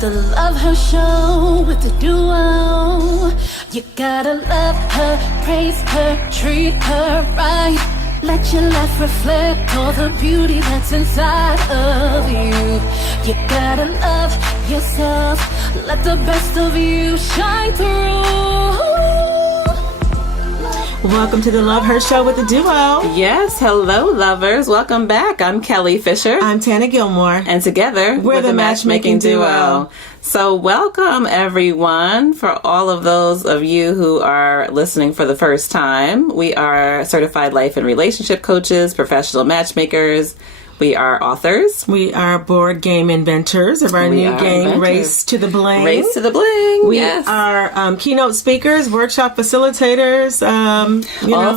The Love Her Show with the duo. You gotta love her, praise her, treat her right. Let your life reflect all the beauty that's inside of you. You gotta love yourself. Let the best of you shine through. Welcome to the Love Her Show with the duo. Yes, hello lovers. Welcome back. I'm Kelly Fisher. I'm Tana Gilmore. And together, we're the matchmaking duo. So welcome everyone. For all of those of you who are listening for the first time, we are certified life and relationship coaches, professional matchmakers. We are authors. We are board game inventors of our new game, Race to the Bling. Race to the Bling. We are keynote speakers, workshop facilitators. All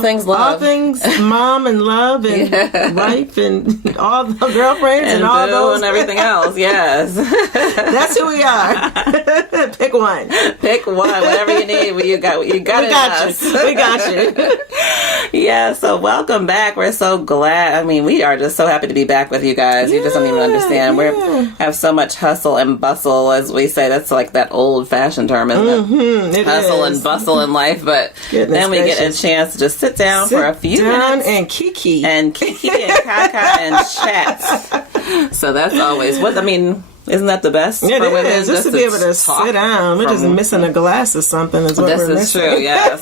things love. All things mom and love and wife and all the girlfriends and all those. And everything else, yes. That's who we are. Pick one. Pick one. Whatever you need, you got it. We got you. Yeah, so welcome back. We're so glad. I mean, we are just so happy to be back with you guys. You just don't even understand. We have so much hustle and bustle, as we say. That's like that old-fashioned term, isn't it? Mm-hmm, it hustle is. And bustle in life, but then we get a chance to just sit down for a few minutes and kiki and kaka and chat. So that's always what I mean. Isn't that the best for women? Just to be able to sit down. We're just missing a glass or something. Is what we're missing. This is true, yes.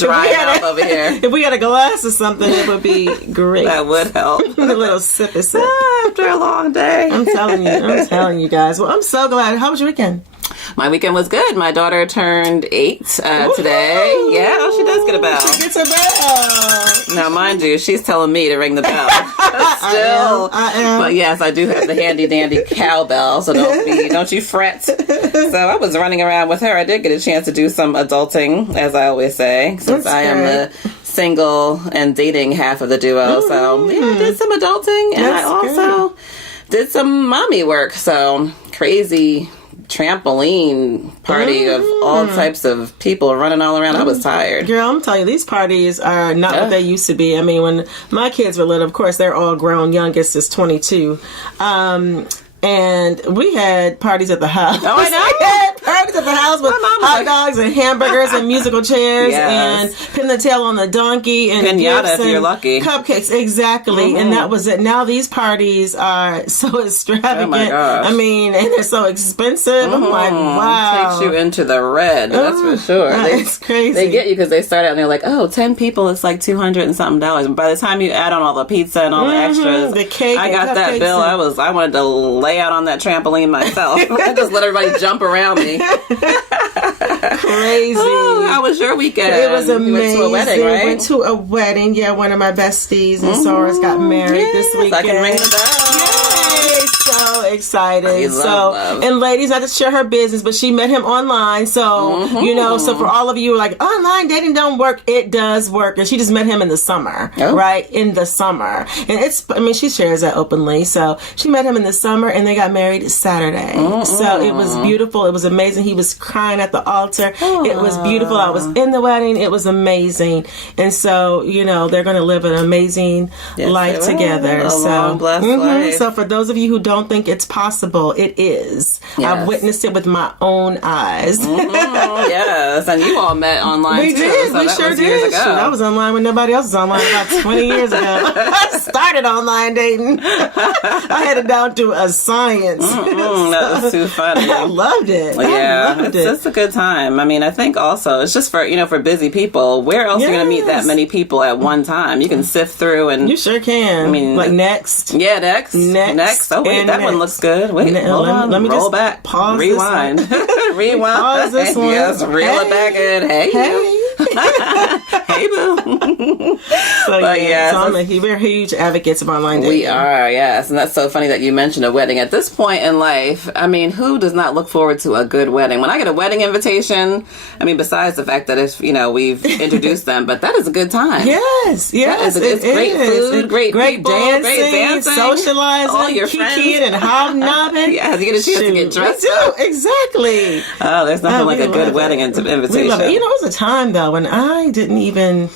Dry out over here. If we had a glass or something, it would be great. That would help. A little sip. After a long day. I'm telling you guys. Well, I'm so glad. How was your weekend? My weekend was good. My daughter turned 8 today. Yeah, she does get a bell. She gets a bell. Now, mind you, she's telling me to ring the bell. Still. I am. But yes, I do have the handy dandy cowbell, so don't you fret. So I was running around with her. I did get a chance to do some adulting, as I always say, since I am the single and dating half of the duo. Mm-hmm. So yeah, I did some adulting, and I also did some mommy work. So crazy trampoline party of all types of people running all around. I was tired. Girl, I'm telling you, these parties are not what they used to be. I mean, when my kids were little, of course, they're all grown. Youngest is 22. And we had parties at the house. Oh, I know. We had parties at the house with hot dogs and hamburgers and musical chairs and pin the tail on the donkey and pinata if you're lucky. Cupcakes, exactly. Mm-hmm. And that was it. Now these parties are so extravagant. Oh my gosh. I mean, and they're so expensive. Mm-hmm. I'm like, wow. It takes you into the red. That's for sure. It's crazy. They get you because they start out and they're like, 10 people, it's like $200 and something. And by the time you add on all the pizza and all the extras, the cake, I got that bill. I wanted to lay out on that trampoline myself. I just let everybody jump around me. Crazy. Oh, how was your weekend? It was amazing. You went to a wedding, right? Went to a wedding. Yeah, one of my besties and Sora's got married this weekend. I can ring the bell. Yay! So excited. Love. And ladies, not to share her business, but she met him online. So, so for all of you who are like, online dating don't work, it does work. And she just met him in the summer, right? In the summer. And she shares that openly. So she met him in the summer and they got married Saturday. So it was beautiful. It was amazing. He was crying at the altar. It was beautiful. I was in the wedding. It was amazing. And so, they're going to live an amazing life together. Long, blessed life. So for those of you who don't think it's possible, it is. Yes. I've witnessed it with my own eyes. Yes, and you all met online we too. Did. So we that sure was did. Years ago. I was online when nobody else was online about 20 years ago. I started online dating. I had it down to a science. That was too funny. I loved it. Yeah, it's a good time. I mean, I think also it's just for for busy people. Where else are you going to meet that many people at one time? You can sift through and you sure can. I mean, like next. Yeah, next. Oh wait, that one looks good. Wait, let me roll back. Pause. Rewind. Rewind. Pause this one. Yes, reel it back in. Hey. Hey, boo. So we're huge advocates of online dating. We are, yes. And that's so funny that you mentioned a wedding. At this point in life, I mean, who does not look forward to a good wedding? When I get a wedding invitation, I mean, besides the fact that it's, we've introduced them, but that is a good time. Yes. It's great food, great people, dancing, great dancing, socializing, all your friends. and hobnobbing. Yes, you get a chance to get dressed up. Exactly. Oh, there's nothing like a good wedding invitation. We love it. It was a time, though, when I didn't even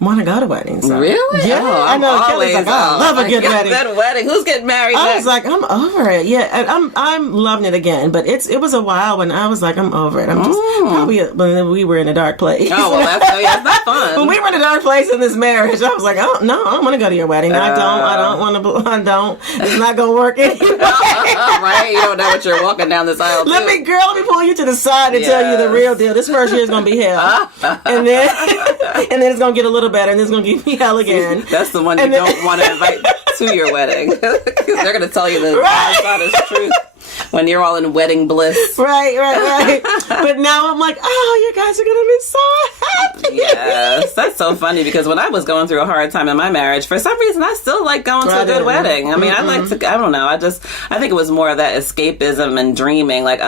want to go to weddings. So. Really? Yeah, oh, I know. Kelly's like, I love a good wedding. Good wedding. Who's getting married I next? was like, I'm over it. Yeah, and I'm loving it again. But it was a while when I was like, I'm over it. I'm just probably when we were in a dark place. Oh, well, it's not fun. When we were in a dark place in this marriage, I was like, oh no, I don't want to go to your wedding. I don't want to. I don't. It's not gonna work anyway. Right? You don't know what you're walking down this aisle. Let me pull you to the side and tell you the real deal. This first year is gonna be hell, and then it's gonna get a little better, and then it's gonna give me hell again. That's the one you don't want to invite to your wedding. They're going to tell you the honest truth when you're all in wedding bliss. Right. But now I'm like, oh, you guys are going to be so happy. Yes, that's so funny because when I was going through a hard time in my marriage, for some reason, I still like going to a good wedding. I mean, I don't know. I think it was more of that escapism and dreaming. Like,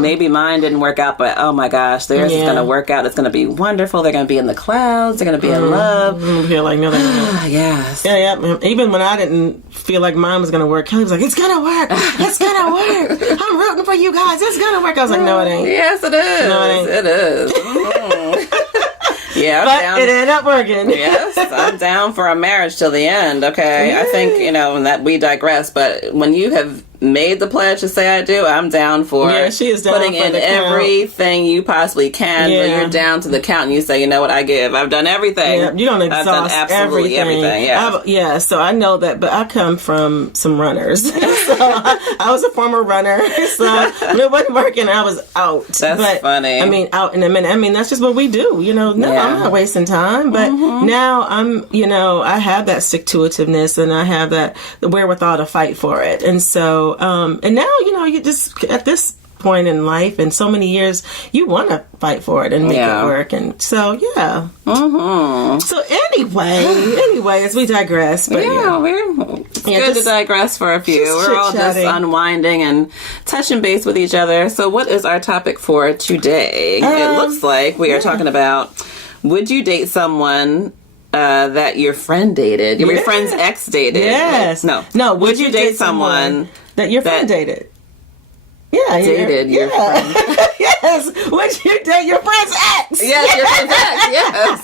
maybe mine didn't work out, but oh my gosh, theirs is going to work out. It's going to be wonderful. They're going to be in the clouds. They're going to be in love. I feel like, no, they're not. Yes. Yeah. Even when I didn't feel like mine was going to work, Kelly was like, it's going to work. It's going to work. I'm rooting for you guys. It's going to work. I was like, no, it ain't. Yes, it is. No, it ain't. It is. Yeah, but it ended up working. Yes, I'm down for a marriage till the end. Okay, yay. I think and that we digress. But when you have made the pledge to say I do, I'm down for she is down putting for in the everything you possibly can. When you're down to the count, and you say, you know what, I give. I've done everything. Yeah, you don't exhaust I've done absolutely everything. Yeah, so I know that, but I come from some runners. So I was a former runner. So when it wasn't working, I was out. That's funny. I mean, out in a minute. I mean, that's just what we do. I'm not wasting time. But now I have that stick-to-itiveness, and I have that the wherewithal to fight for it. And so, and now, you just, at this point in life and so many years, you want to fight for it and make it work. And so, yeah. So anyway, as we digress. But it's good to digress for a few. We're all just unwinding and touching base with each other. So what is our topic for today? It looks like we are talking about, would you date someone that your friend dated? Your friend's ex dated? Yes. No. Would you date someone that your friend dated? Yeah, dated your friend. Yes. Would you date your friend's ex? Yes, your friend's ex. Yes.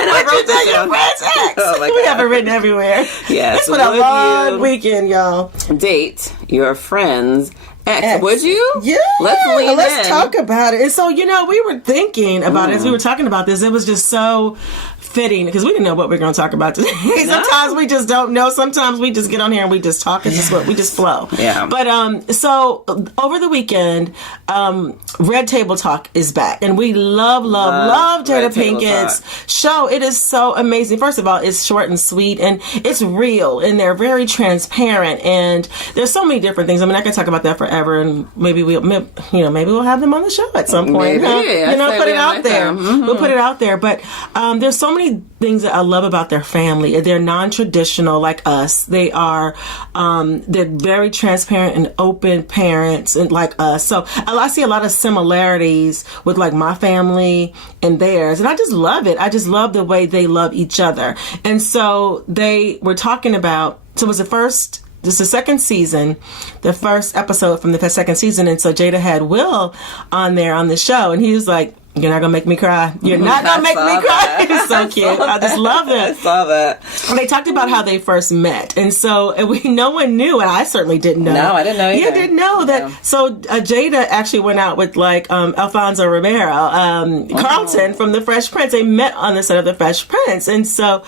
And would you date your friend's ex? Oh my God. We have it written everywhere. Yes. It's been a long weekend, y'all. Date your friend's ex. Would you? Yeah. Let's talk about it. And so, we were thinking about it as we were talking about this. It was just so fitting because we didn't know what we were going to talk about today. Sometimes we just don't know. Sometimes we just get on here and we just talk. It's just what we just flow. Yeah. But so over the weekend, Red Table Talk is back, and we love Jada Pinkett's show. It is so amazing. First of all, it's short and sweet, and it's real, and they're very transparent. And there's so many different things. I mean, I could talk about that forever, and maybe we'll have them on the show at some point. Put it out there. We'll put it out there. But there's so many things that I love about their family. They're non-traditional like us. They are they're very transparent and open parents and like us. So I see a lot of similarities with like my family and theirs, and I just love it. I just love the way they love each other. And so they were talking about, so it was this is the second season, the first episode from the second season. And so Jada had Will on there on the show, and he was like, you're not going to make me cry. You're not going to make me cry. It's so cute. I just love it. I saw that. And they talked about how they first met. And so no one knew, and I certainly didn't know. No, I didn't know either. You didn't know that. Yeah. So Jada actually went out with like Alfonso Ribeiro, Carlton from The Fresh Prince. They met on the set of The Fresh Prince. And so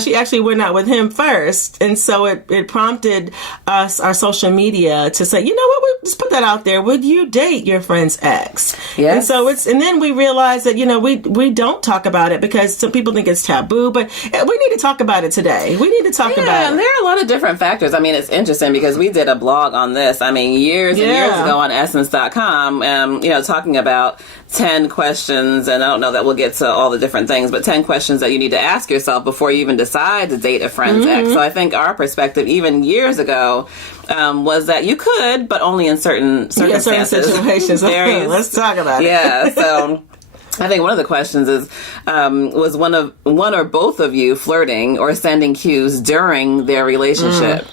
she actually went out with him first. And so it prompted us, our social media, to say, you know what, we'll just put that out there. Would you date your friend's ex? Yes. And so and then we realize that we don't talk about it because some people think it's taboo, but we need to talk about it today. We need to talk about it. And there are a lot of different factors. I mean, it's interesting because we did a blog on this. I mean, years and years ago on Essence.com, talking about 10 questions, and I don't know that we'll get to all the different things, but 10 questions that you need to ask yourself before you even decide to date a friend's ex. So I think our perspective, even years ago, was that you could, but only in certain circumstances. Certain situations. Let's talk about it. Yeah, so I think one of the questions is, was one or both of you flirting or sending cues during their relationship?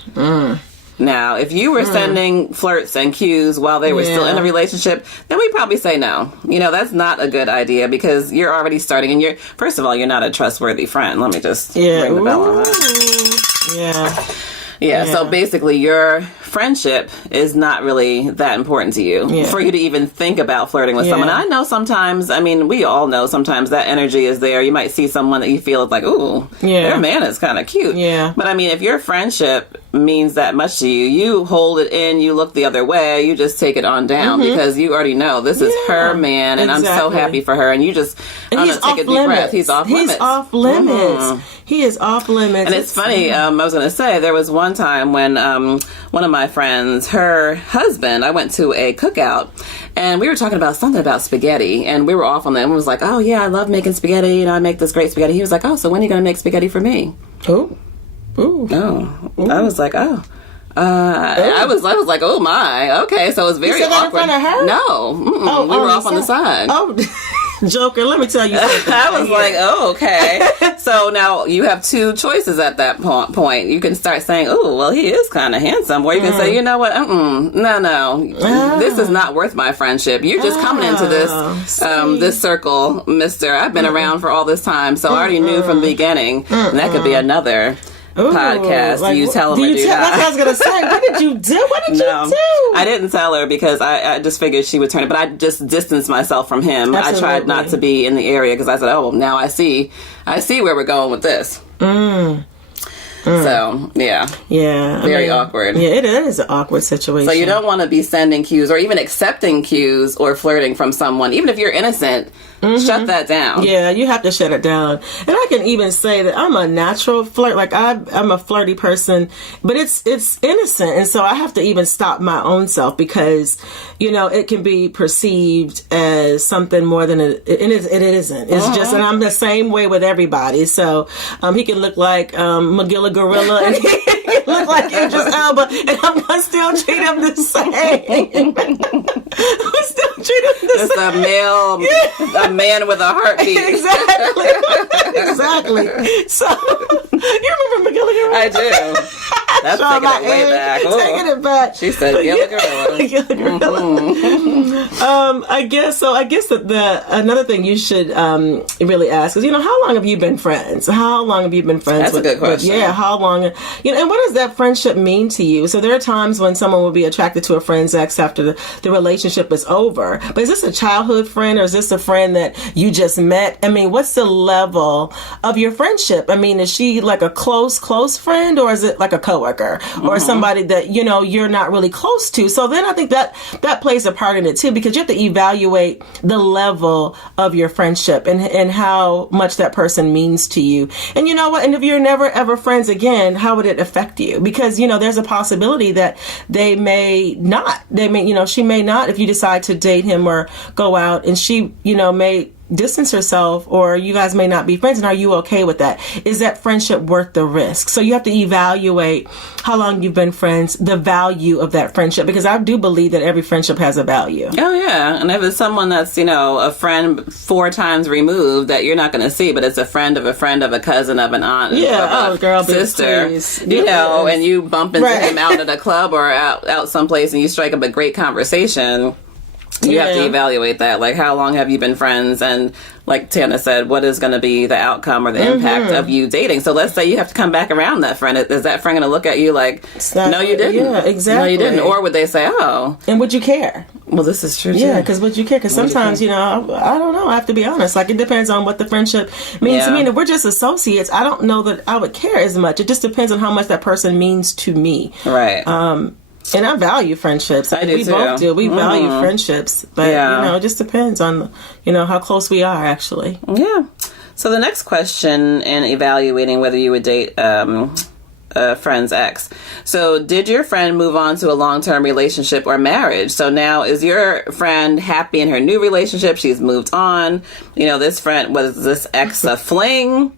Now, if you were sending flirts and cues while they were still in a relationship, then we'd probably say no. That's not a good idea because you're already starting, and first of all, you're not a trustworthy friend. Let me just ring the bell on that. Yeah, so basically your friendship is not really that important to you for you to even think about flirting with someone. I know sometimes, we all know sometimes that energy is there. You might see someone that you feel is like, ooh, their man is kind of cute. Yeah. But if your friendship means that much to you, you hold it in, you look the other way, you just take it on down because you already know this is her man and I'm so happy for her. And you just take a deep breath. He's off limits. He's off limits. He is off limits. And it's funny, I was going to say, there was one time when one of my friends, her husband, I went to a cookout and we were talking about something about spaghetti and we were off on that. And we was like, oh yeah, I love making spaghetti. I make this great spaghetti. He was like, oh, so when are you going to make spaghetti for me? Oh. Ooh. Oh. Ooh. I was like, oh. I was like, oh my, okay, so it was very awkward. In front of her? No, we were off on the side. Oh, Joker, let me tell you something. I was like, oh, okay. So now you have two choices at that point. You can start saying, oh, well, he is kind of handsome. Or you can say, you know what, no, this is not worth my friendship. You're just coming into this circle, mister. I've been around for all this time, so I already knew from the beginning. And that could be another podcast. Like, you tell him or do not. That's what I was going to say. What did you do? What did you do? I didn't tell her because I just figured she would turn it, but I just distanced myself from him. Absolutely. I tried not to be in the area because I said, oh, now I see where we're going with this. So, yeah. Yeah. Very awkward. Yeah, it is an awkward situation. So you don't want to be sending cues or even accepting cues or flirting from someone, even if you're innocent. Shut that down. Yeah, you have to shut it down. And I can even say that I'm a natural flirt. Like I'm a flirty person, but it's innocent. And so I have to even stop my own self because, it can be perceived as something more than it isn't. It's just, and I'm the same way with everybody. So he can look like Magilla Gorilla and he can look like Idris Elba and I'm going to still treat him the same. I'm still treat him the same. A man with a heartbeat. Exactly. So, you remember Magilla Gorilla? I do. That's taking it way back. Taking it back. She said Magilla Gorilla. I guess that another thing you should really ask is, how long have you been friends? How long have you been friends? That's a good question. How long? And what does that friendship mean to you? So there are times when someone will be attracted to a friend's ex after the relationship is over. But is this a childhood friend or is this a friend that you just met? What's the level of your friendship? Is she like a close friend or is it like a coworker or somebody that, you're not really close to? So then I think that plays a part in it too, because you have to evaluate the level of your friendship and how much that person means to you. And you know what? And if you're never ever friends again, how would it affect you? Because, there's a possibility that she may not, if you decide to date him or go out and she, may distance herself or you guys may not be friends. And are you okay with that? Is that friendship worth the risk? So you have to evaluate how long you've been friends, the value of that friendship, because I do believe that every friendship has a value. Oh yeah. And if it's someone that's, a friend 4 times removed that you're not going to see, but it's a friend of a cousin of an aunt, of a sister, and you bump into him out at a club or out someplace and you strike up a great conversation. You have to evaluate that. Like, how long have you been friends? And like Tana said, what is going to be the outcome or the impact of you dating? So let's say you have to come back around that friend. Is that friend going to look at you like, no, you didn't? Yeah, exactly. No, you didn't. Or would they say, oh. And would you care? Well, this is true, too. Yeah, because would you care? Because sometimes, I don't know. I have to be honest. Like, it depends on what the friendship means to me. And if we're just associates, I don't know that I would care as much. It just depends on how much that person means to me. Right. And I value friendships. I do we too. Both do. We value friendships. But, it just depends on, how close we are, actually. Yeah. So the next question in evaluating whether you would date a friend's ex. So did your friend move on to a long-term relationship or marriage? So now is your friend happy in her new relationship? She's moved on. This friend, was this ex a fling?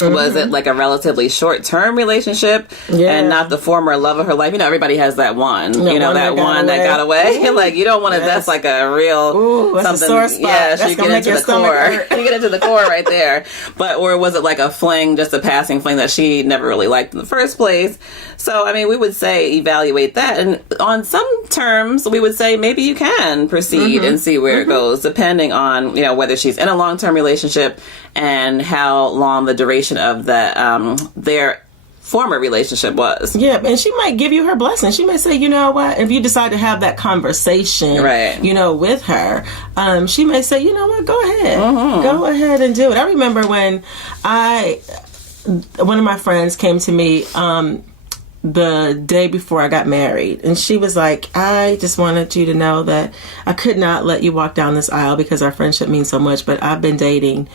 Was it like a relatively short-term relationship and not the former love of her life? You know, everybody has that one. That one that got away. Like, you don't want to. That's like a real that's something. A sore spot. Yeah, that's you get into the core. You get into the core right there. Or was it like a fling, just a passing fling that she never really liked in the first place? So, I mean, we would say evaluate that, and on some terms, we would say maybe you can proceed and see where it goes, depending on whether she's in a long-term relationship and how long the duration of their former relationship was. Yeah, and she might give you her blessing. She might say, you know what, if you decide to have that conversation, with her, she may say, you know what, go ahead and do it. I remember when one of my friends came to me the day before I got married, and she was like, I just wanted you to know that I could not let you walk down this aisle because our friendship means so much, but I've been dating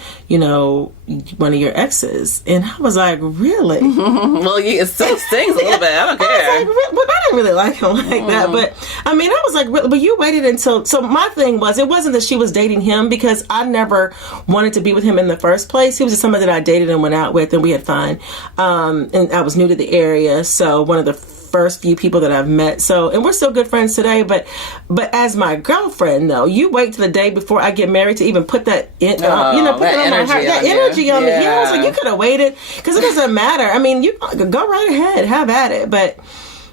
one of your exes. And I was like, really? Well, it still stings a little bit. I don't care. I was like, but I didn't really like him like that. But I mean, I was like, but you waited until. So my thing was, it wasn't that she was dating him, because I never wanted to be with him in the first place. He was just somebody that I dated and went out with, and we had fun. And I was new to the area, so one of the first few people that I've met. So, and we're still good friends today. But as my girlfriend, though, you wait till the day before I get married to even put that in, put it on my heart. That energy on me. Yeah, I was like, you could have waited, because it doesn't matter. I mean, you go right ahead, have at it. But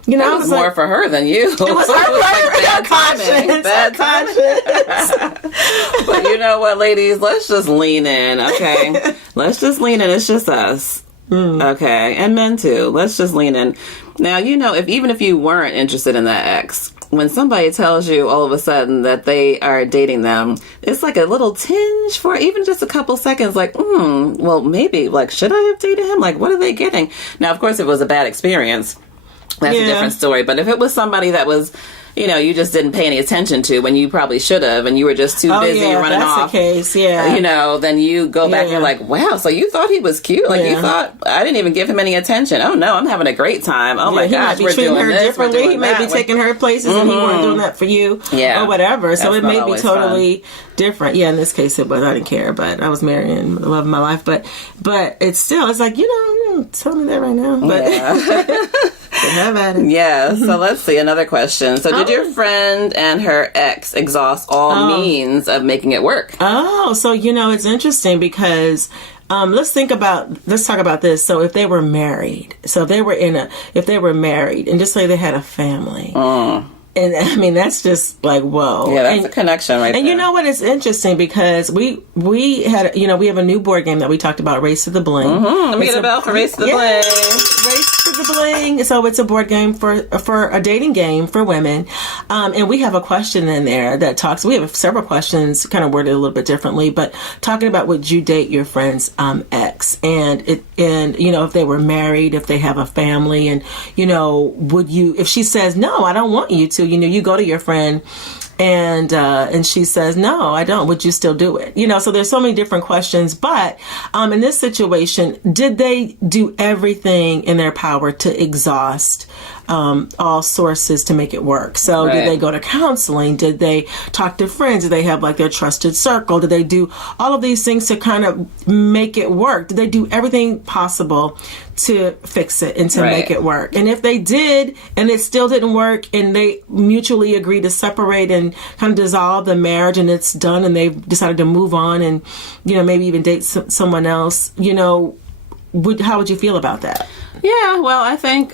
it was more like, for her than you. It was her conscience. Bad conscience. But you know what, ladies? Let's just lean in, okay? Let's just lean in. It's just us. Okay, and men too. Let's just lean in. Now, even if you weren't interested in that ex, when somebody tells you all of a sudden that they are dating them, it's like a little tinge for even just a couple seconds, like, well, maybe, like, should I have dated him? Like, what are they getting? Now, of course, if it was a bad experience, that's a different story. But if it was somebody that was, you just didn't pay any attention to when you probably should have, and you were just too busy running off. The case, then you go back and you're like, wow, so you thought he was cute? Like, you thought I didn't even give him any attention. Oh no, I'm having a great time. Oh my gosh, we're doing her this, differently. He may be taking her places, and he wasn't doing that for you, or whatever. So it may be totally different. Yeah, in this case, it was. I didn't care, but I was marrying the love of my life. But it's like, tell me that right now. But have at it. Yeah. So let's see another question. So did your friend and her ex exhaust all means of making it work? Oh, so it's interesting because let's talk about this. So if they were married, if they were married, and just say they had a family. And I mean, that's just like, whoa. Yeah, that's a connection right there. And you know what? It's interesting because we had, we have a new board game that we talked about, Race to the Bling. Let me get a bell for Race to the Bling. Race to the Bling. So it's a board game for a dating game for women. And we have a question in there that talks, we have several questions kind of worded a little bit differently, but talking about, would you date your friend's ex? And if they were married, if they have a family, and, would you, if she says, no, I don't want you to, you go to your friend and she says, no, I don't, would you still do it? So there's so many different questions, but in this situation, did they do everything in their power to exhaust all sources to make it work? So did they go to counseling? Did they talk to friends? Did they have like their trusted circle? Did they do all of these things to kind of make it work? Did they do everything possible to fix it and to make it work? And if they did and it still didn't work, and they mutually agreed to separate and kind of dissolve the marriage, and it's done, and they've decided to move on and maybe even date someone else, how would you feel about that? Yeah, well, I think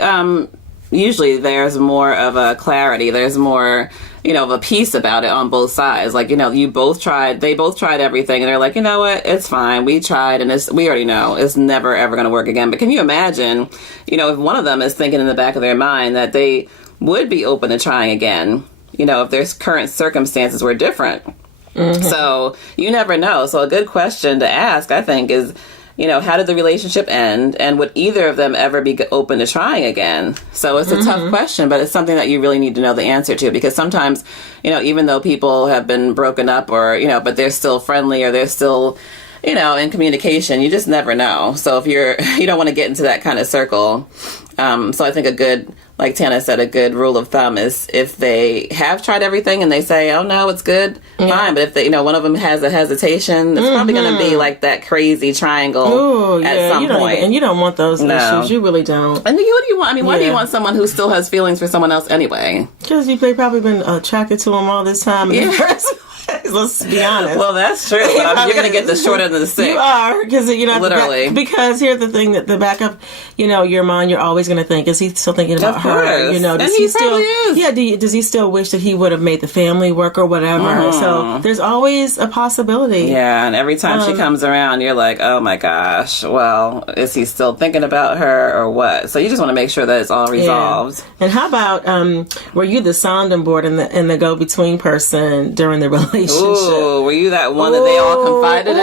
usually there's more of a clarity. There's more, of a peace about it on both sides. Like, they both tried everything, and they're like, you know what, it's fine. We tried, and we already know it's never, ever going to work again. But can you imagine, if one of them is thinking in the back of their mind that they would be open to trying again, if their current circumstances were different. So you never know. So a good question to ask, I think, is, how did the relationship end, and would either of them ever be open to trying again? So it's a tough question, but it's something that you really need to know the answer to, because sometimes, even though people have been broken up, or, but they're still friendly, or they're still, in communication, you just never know. So if you don't want to get into that kind of circle. So I think a good like Tana said, a good rule of thumb is if they have tried everything and they say, oh no, it's good, fine. But if they, one of them has a hesitation, it's probably going to be like that crazy triangle at some point. And you don't want those issues. You really don't. And who do you want? I mean, why do you want someone who still has feelings for someone else anyway? Because they've probably been attracted to them all this time. Let's be honest. Well, that's true. You're going to get the short end of the stick. You are, because literally. Because here's the thing: that the back of your mind, you're always going to think, is he still thinking about her? Does he still? Is. Yeah. Does he still wish that he would have made the family work or whatever? So there's always a possibility. Yeah, and every time she comes around, you're like, oh my gosh. Well, is he still thinking about her or what? So you just want to make sure that it's all resolved. Yeah. And how about were you the sounding board and the go between person during the relationship? Ooh, were you that one that they all confided in?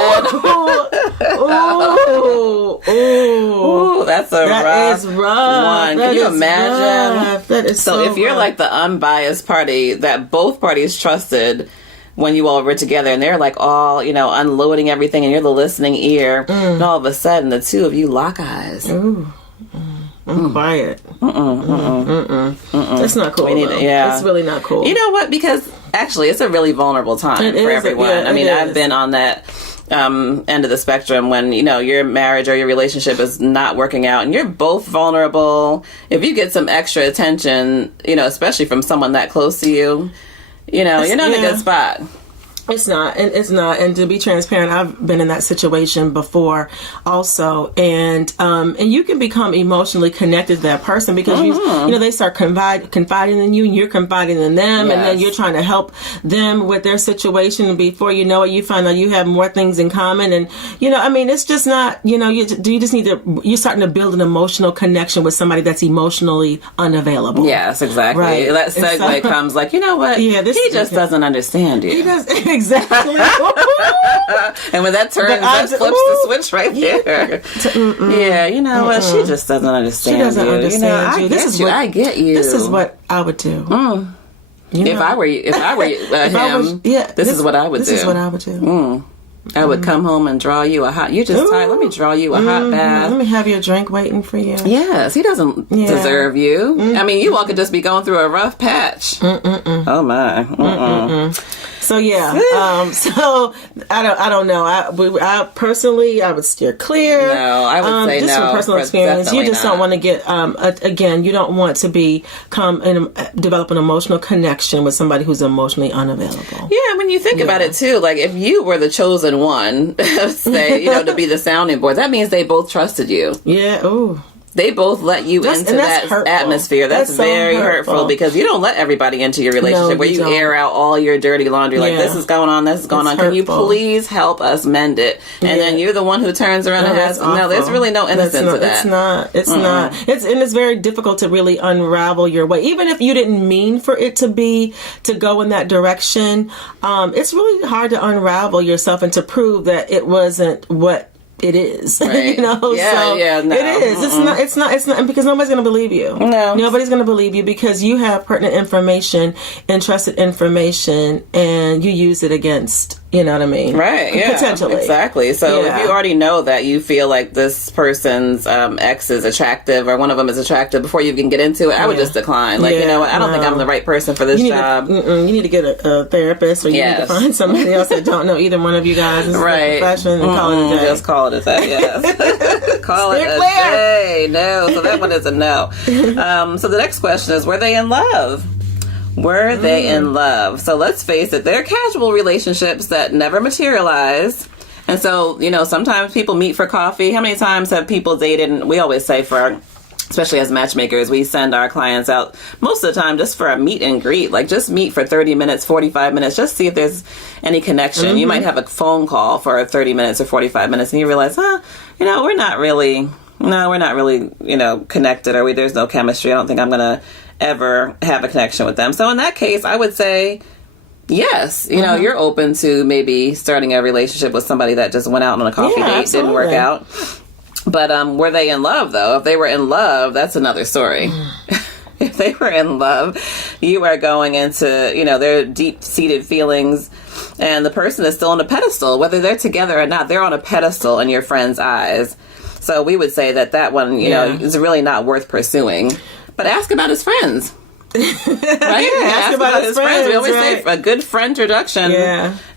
Ooh, that's a rough one. Can you imagine? That is so if you're rough. like the unbiased party that both parties trusted when you all were together, and they're like all, unloading everything, and you're the listening ear, and all of a sudden the two of you lock eyes. Ooh. I'm quiet. That's not cool. It's really not cool. You know what? Because actually, it's a really vulnerable time for everyone. I've been on that end of the spectrum when your marriage or your relationship is not working out, and you're both vulnerable. If you get some extra attention, especially from someone that close to you, you're not in a good spot. It's not. And to be transparent, I've been in that situation before also. And you can become emotionally connected to that person because they start confiding in you and you're confiding in them. Yes. And then you're trying to help them with their situation. And before you know it, you find out you have more things in common. And, it's just not, you're starting to build an emotional connection with somebody that's emotionally unavailable. Yes, exactly. Right. That segue comes like, you know what? Yeah, he just doesn't understand you. He does. Exactly. And when that turns, that flips the switch right there. Yeah, you know what? She just doesn't understand you. She doesn't understand you. I get you. This is what I would do. If I were him, this is what I would do. This is what I would do. I would come home and draw you a hot. You just tired. Let me draw you a hot bath. Let me have your drink waiting for you. Yes, he doesn't deserve you. You all could just be going through a rough patch. Oh my. So so I don't know. I personally, I would steer clear. No, I would say just no. from personal experience, you just don't want to get. Again, you don't want to develop an emotional connection with somebody who's emotionally unavailable. Yeah, when you think about it too, like if you were the chosen one, say to be the sounding board, that means they both trusted you. Yeah. Ooh. They both let you into that atmosphere. That's very hurtful because you don't let everybody into your relationship where you air out all your dirty laundry. Like, this is going on, this is going on. Can you please help us mend it? And then you're the one who turns around and has, no, there's really no innocence to that. It's not. It's very difficult to really unravel your way. Even if you didn't mean for it to go in that direction, it's really hard to unravel yourself and to prove that it wasn't what it is. Right. No. It is. It's not because nobody's going to believe you. No. Nobody's going to believe you because you have pertinent information and trusted information and you use it against, you know what I mean? Right, yeah. Potentially. Exactly. So if you already know that you feel like this person's ex is attractive or one of them is attractive before you can get into it, I would just decline. Like, you know what? I don't think I'm the right person for this job. You need to get a therapist or you need to find somebody else that don't know either one of you guys. This is the profession and call it a day. Just call it a day, yes. Call it a day. No. So that one is a no. So the next question is, were they in love? Were they in love? So let's face it, they're casual relationships that never materialize. And so, sometimes people meet for coffee. How many times have people dated? And we always say especially as matchmakers, we send our clients out most of the time just for a meet and greet. Like just meet for 30 minutes, 45 minutes, just see if there's any connection. You might have a phone call for 30 minutes or 45 minutes and you realize, we're not really connected or there's no chemistry. I don't think I'm going to ever have a connection with them. So in that case, I would say, yes, you're open to maybe starting a relationship with somebody that just went out on a coffee date, didn't work out. But were they in love, though? If they were in love, that's another story. If they were in love, you are going into, their deep-seated feelings, and the person is still on a pedestal. Whether they're together or not, they're on a pedestal in your friend's eyes. So we would say that one, is really not worth pursuing. But ask about his friends. Right? Ask about his friends. We always say a good friend introduction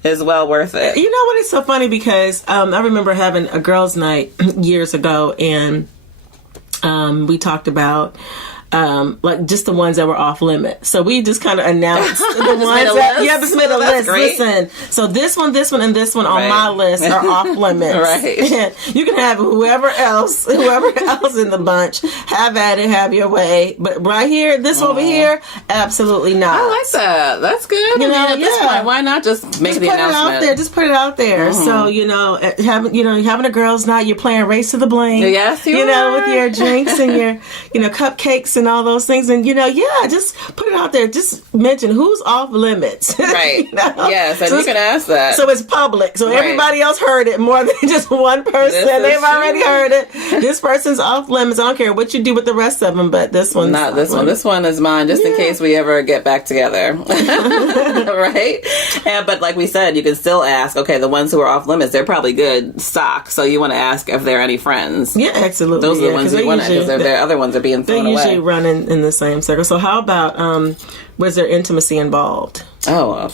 is well worth it. You know what? It's so funny because I remember having a girls' night years ago, and we talked about like just the ones that were off limit. So we just kind of announced the ones that just made a list. Great. Listen, so this one, and this one on my list are off limits. Right. You can have whoever else in the bunch. Have at it, have your way. But right here, this over here, absolutely not. I like that. That's good. At this point, why not just make the announcement? Just put it out there. So having a girls' night, you're playing Race to the Bling. Yes, with your drinks and your cupcakes and all those things, and just put it out there. Just mention who's off limits. Right. Yes, and so you can ask that. So it's public. So everybody else heard it more than just one person. They've already heard it. This person's off limits. I don't care what you do with the rest of them, but this one's not this one. This one is mine, just in case we ever get back together. Right? But like we said, you can still ask, okay, the ones who are off limits, they're probably good stock. So you want to ask if there are any friends. Yeah, absolutely. Those are the ones you want to, because their other ones are being thrown away. They usually run in the same circle. So how about, was there intimacy involved? Oh,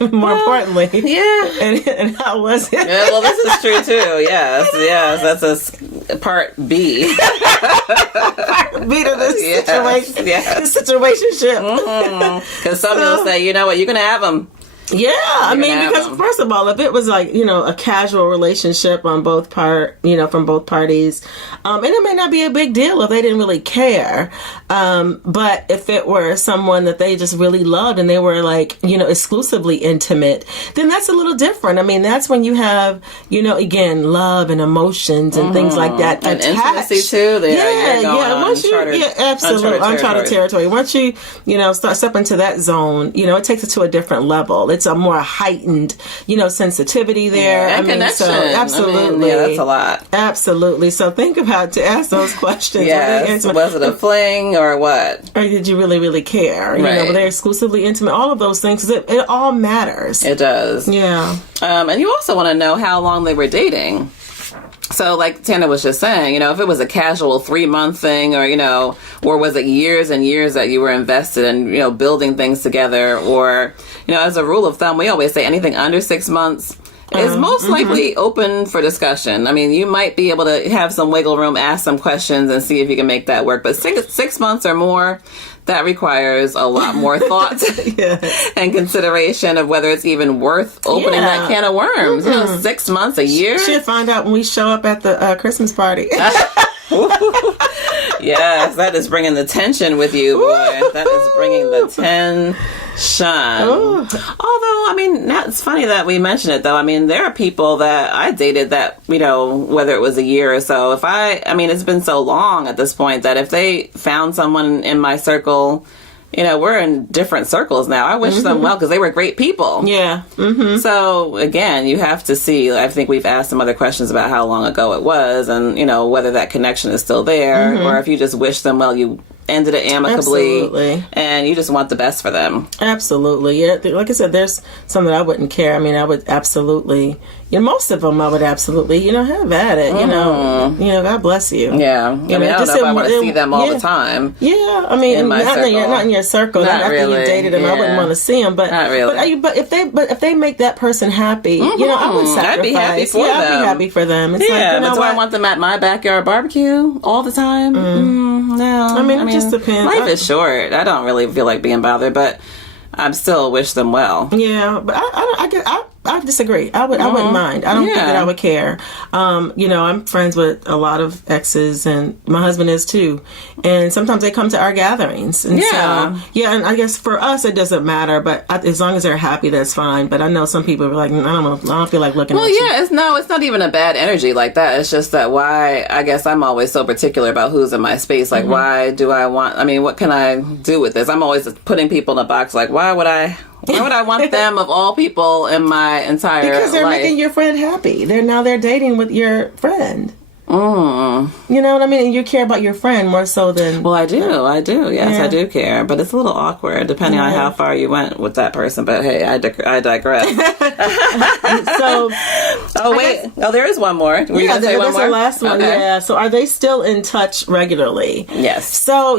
more importantly. Yeah. And how was it? Yeah, well, this is true too. Yes. That's a part B. Part B to this situation. Yes. This situationship. Because some will say, you know what, you can have them. Yeah, I mean, because first of all, if it was like, a casual relationship on both from both parties, and it may not be a big deal if they didn't really care. But if it were someone that they just really loved and they were like, exclusively intimate, then that's a little different. I mean, that's when you have, again, love and emotions and things like that and attached. Intimacy too. Absolutely. Uncharted territory. Once you, start stepping into that zone, it takes it to a different level. It's a more heightened, sensitivity there. And connection. So absolutely. That's a lot. Absolutely. So think about to ask those questions. Yes. Was it a fling or what? Or did you really, really care? Were they exclusively intimate? All of those things. It all matters. It does. Yeah. And you also want to know how long they were dating. So like Tana was just saying, if it was a casual 3-month thing or was it years and years that you were invested in, building things together, or, as a rule of thumb, we always say anything under 6 months is most likely open for discussion. I mean, you might be able to have some wiggle room, ask some questions and see if you can make that work. But 6 months or more, that requires a lot more thought and consideration of whether it's even worth opening that can of worms. 6 months, a year? She'll find out when we show up at the Christmas party. Yes, that is bringing the tension with you, boy. That is bringing the tension. Although, I mean, it's funny that we mention it, though. I mean, there are people that I dated that, whether it was a year or so, it's been so long at this point that if they found someone in my circle, we're in different circles now. I wish them well because they were great people. Yeah. Mm-hmm. So, again, you have to see. I think we've asked some other questions about how long ago it was and, whether that connection is still there or if you just wish them well, you ended it amicably and you just want the best for them. Absolutely. Yeah. Like I said, there's some that I wouldn't care. I mean, I would absolutely, most of them I would absolutely, have at it, God bless you. Yeah. I don't know if I want to see them all the time. Yeah. I mean, not in your circle. Not after really. You dated them, I wouldn't want to see them. But not really. But if they make that person happy, I would sacrifice. I'd be happy for them. I'd be happy for them. It's but do I want them at my backyard barbecue all the time? No. I mean, it just depends. Life is short. I don't really feel like being bothered, but I still wish them well. Yeah, but I disagree. I wouldn't mind. I don't think that I would care. I'm friends with a lot of exes, and my husband is too. And sometimes they come to our gatherings. And and I guess for us it doesn't matter. But as long as they're happy, that's fine. But I know some people are like, I don't feel like looking. At you. It's not even a bad energy like that. It's just that I guess I'm always so particular about who's in my space. Like, why do I want? I mean, what can I do with this? I'm always putting people in a box. Like, why would I want them of all people in my entire life? Because they're making your friend happy. They're dating with your friend. You know what I mean? And you care about your friend more so than... Well, I do. Yes, I do care. But it's a little awkward depending on how far you went with that person. But hey, I digress. So... there is one more. Were you going to say one more? The last one. Okay. Yeah. So are they still in touch regularly? Yes. So,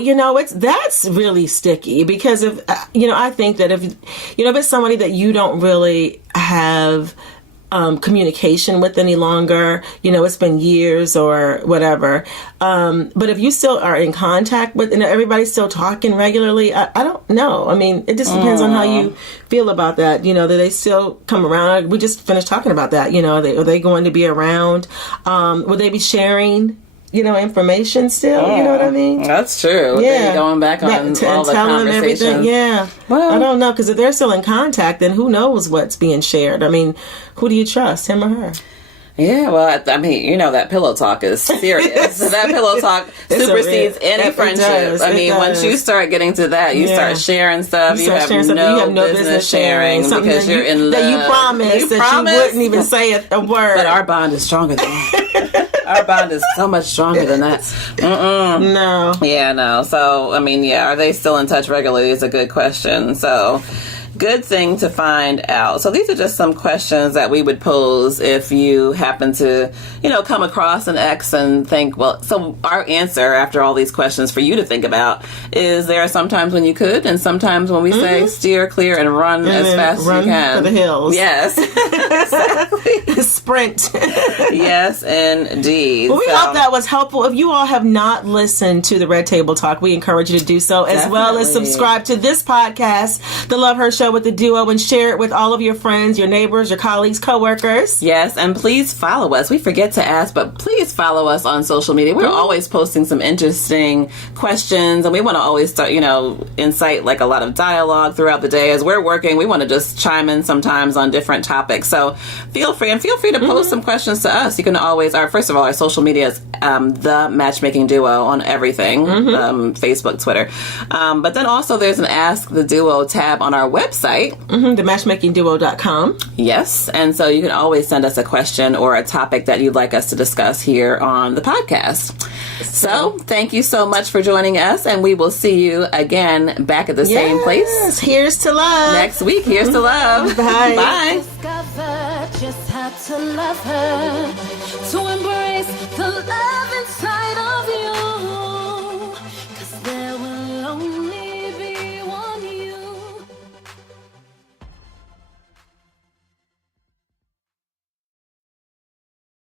that's really sticky because if, I think that if it's somebody that you don't really have communication with any longer, it's been years or whatever. But if you still are in contact with, and everybody's still talking regularly, I don't know. I mean, it just depends on how you feel about that. Do they still come around? We just finished talking about that. Are they going to be around? Will they be sharing? Information still, you know what I mean? That's true. Yeah. They're going back on all the conversations. Yeah. Well, I don't know, because if they're still in contact, then who knows what's being shared? I mean, who do you trust, him or her? Yeah, well, I mean, that pillow talk is serious. That pillow talk supersedes any friendship. I mean, once you start getting to that, you start sharing stuff. You have no business sharing because you're in love. That you promised you wouldn't even say a word. But our bond is stronger than that. Our bond is so much stronger than that. No. Yeah, no. So, I mean, are they still in touch regularly is a good question. So... good thing to find out. So these are just some questions that we would pose if you happen to, come across an ex and think, well, so our answer after all these questions for you to think about is there are sometimes when you could and sometimes when we say steer clear and run as fast as you can. For the hills. Yes. Exactly. Sprint. Yes, indeed. Well, we hope that was helpful. If you all have not listened to the Red Table Talk, we encourage you to do so, as well as subscribe to this podcast, The Love Her Show with the Duo, and share it with all of your friends, your neighbors, your colleagues, coworkers. Yes, and please follow us. We forget to ask, but please follow us on social media. We're always posting some interesting questions, and we want to always start, incite like a lot of dialogue throughout the day. As we're working, we want to just chime in sometimes on different topics. So feel free to post some questions to us. You can always, first of all, our social media is The Matchmaking Duo on everything, Facebook, Twitter. But then also there's an Ask the Duo tab on our website. thematchmakingduo.com. Yes, and so you can always send us a question or a topic that you'd like us to discuss here on the podcast. So thank you so much for joining us, and we will see you again back at the same place. Here's to love. Next week, here's to love. Bye. Bye. Discover just how to love her, to embrace